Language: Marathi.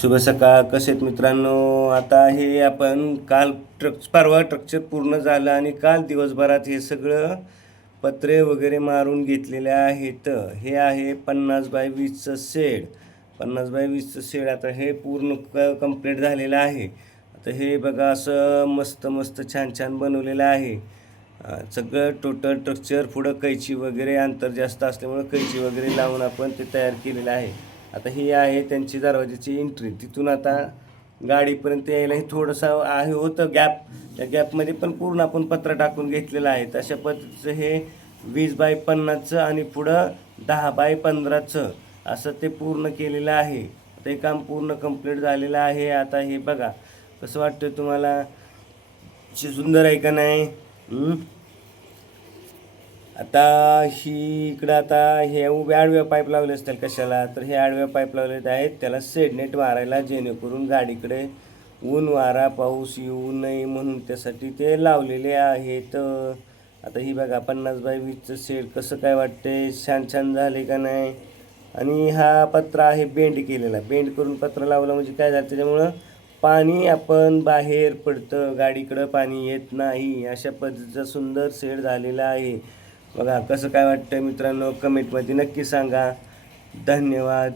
शुभ सकाळ. कसे आहेत मित्रांनो? आता हे आपण काल ट्रक परवा स्ट्रक्चर पूर्ण झालं आणि काल दिवसभरात हे सगळं पत्रे वगैरे मारून घेतलेले आहेत. हे आहे पन्नास बाय वीसचं शेड. पन्नास बाय वीसचं शेड आता हे पूर्ण क कंप्लीट झालेलं आहे. आता हे बघा असं मस्त मस्त छान छान बनवलेलं आहे. सगळं टोटल स्ट्रक्चर पुढं कैची वगैरे अंतर जास्त असल्यामुळं कैची वगैरे लावून आपण ते तयार केलेलं आहे. आता ही आहे त्यांची दरवाजाची एंट्री तिथून आता गाडीपर्यंत यायला हे थोडंसं आहे होतं गॅप त्या गॅपमध्ये पण पूर्ण आपण पत्र टाकून घेतलेलं आहे. तशा पद्धतीचं हे वीस बाय पन्नासचं आणि पुढं दहा बाय पंधराचं असं ते पूर्ण केलेलं आहे. ते काम पूर्ण कंप्लीट झालेलं आहे. आता हे बघा कसं वाटतं तुम्हाला? सुंदर आहे का नाही? आता ही इकडं आता हे उभ्या आडव्या पाईप लावले असतील कशाला? तर हे आडव्या पाईप लावलेले आहेत. त्याला सेडनेट मारायला जेणेकरून गाडीकडे ऊन वारा पाऊस येऊ नये म्हणून त्यासाठी ते लावलेले आहेत. आता ही बघा पन्नास बाय वीसचं सेड कसं काय वाटते छान छान झाले का नाही? आणि हा पत्र आहे बेंड केलेला. बेंड करून पत्र लावलं म्हणजे काय झालं? त्याच्यामुळं पाणी आपण बाहेर पडतं. गाडीकडं पाणी येत नाही. अशा पद्धतीचा सुंदर सेड झालेला आहे. बघा कसं काय वाटतं मित्रांनो? कमेंटमध्ये नक्की सांगा. धन्यवाद.